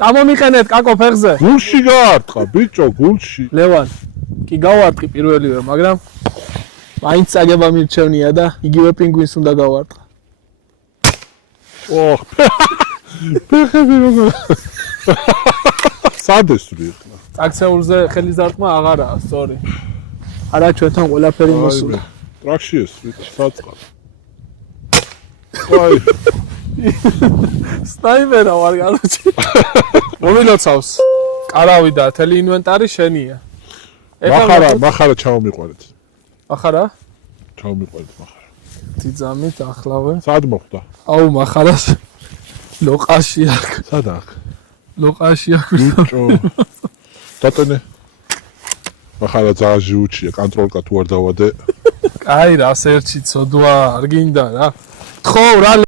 წამომიყენეთ კაკო ფეხზე. გულში გაარტყა, ბიჭო, გულში. ლევან, კი გავარტყი პირველივე, მაგრამ მაინც წაგება მირჩევნია და იგივე პინგვინს უნდა გავარტყა. ოხ. ფეხები როგორ. სადესვრი ხლა. ტაქსეულზე ხელის დარტყმა აღარაა, სწორი. არა ჩვენთან ყველაფერი მოსულა. ტრაქში ეს საწყა. აი. სნაიპერა ვარ გაროჩი. მომილოცავს. კარავი და თელი ინვენტარი შენია. მახარა ჩავმიყვანეთ. ახარა? ჩავმიყვანეთ მახარა. ძამით ახლავე. სად მოხდა? აუ მახარას ლოყაში აქ. სად აქ? ლოყაში აქ. ბიჭო. დატენე. მახარა ძაჟი უჩია, კონტროლკა თუ არ დავადე. კაი რა სერჩი ცოდვა არ გინდა რა. თხოვ რა